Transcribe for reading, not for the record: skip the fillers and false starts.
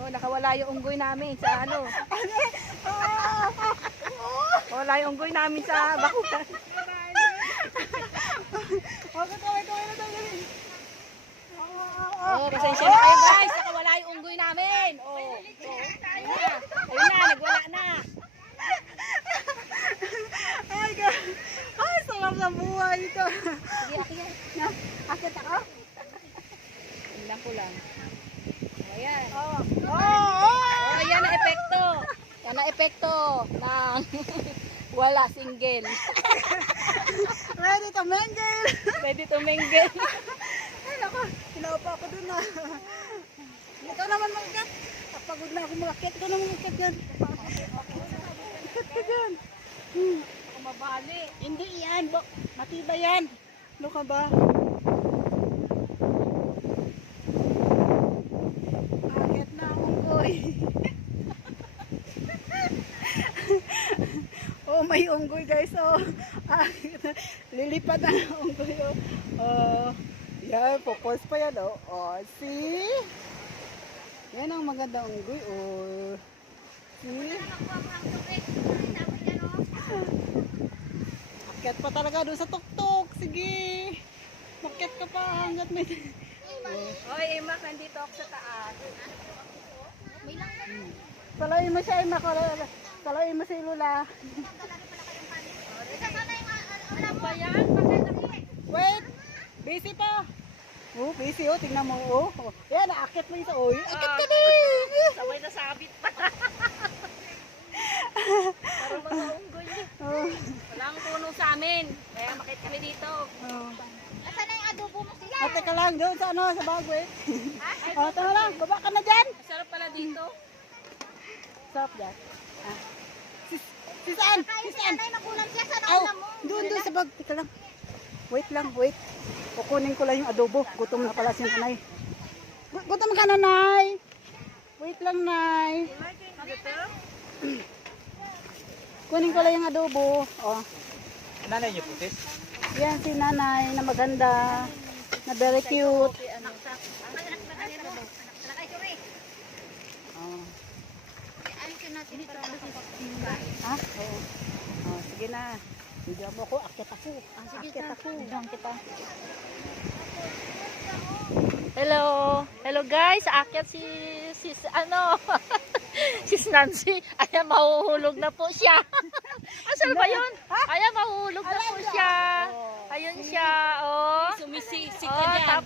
Oh, nakawala yung unggoy namin sa ano. Wala yung unggoy namin sa bakuran. Oh, pasensya na kayo guys. Nakawala yung unggoy namin. Oh. Ayun na, nagwala na. Ay, God. Ay, sarap na buhay ito. Sige, akit. Akit ako? Tingnan ko lang. Ayan. Oh, Oh, yan ang epekto. Yan ang epekto ng wala single. ready to mingle. Pwede tumingin. Ay, naku, pinaupa ako dun ah. Ikaw naman mag-akit. Pagod na ako mag-akit. Ikaw naman mag-akit yan. Akit ka dyan. Ako mabali. Hindi yan. Matibay yan. Ano ka ba? Akit na ang unggoy. Oh, may unggoy guys. Oh, lilipad na ang unggoy. Oh, yan. Focus pa yan. Oh, see? Yan ang magandang unggoy. Oh, see? Akyat pa talaga doon sa tuktok. Sige. Makyat ka pa hanggat may... Oy, Emma, nandito ako sa taas. Salayin mo siya, Emma. Salayin mo si Lula. Ano ba yan? Wait! Busy pa! Oh, busy oh. Tingnan mo oh. Oh. Yan, naakit mo isa. Oh, akit ka din! Sabay na sabit pa. Parang mga unggoy eh. Oh. Walang puno sa amin. Kaya makit kami dito. Oh. Asan na yung adobo mo siya? Ate ka lang doon sa ano, sa bago eh. Oh, ito na lang. Baba ka na dyan. Masarap pala dito. Stop that. Ah. Si saan? Kaya Si si saan? nanay magulang siya sa Aw, nauna mo. doon sa bag. Teka lang. Wait lang, wait. Kukunin ko lang yung adobo. Gutom na pala si nanay. Gutom ka na, Nay. Wait lang, Nay. Kunin ko lang yung adobo. Oh. Nanay niyo po, sis? Yan si nanay na maganda. Na very cute. Oh. Ha? Oo. Oh, sige na. Hindi mo ako. Akit ako. Akit ako. Diyan kita. Hello. Hello guys. Aakyat si ano. Sis Nancy. Ayan, mahuhulog na po siya. Asan ba yun? Ayan, mahuhulog na po siya. Ayun siya. Oh. Sumisisi Oh,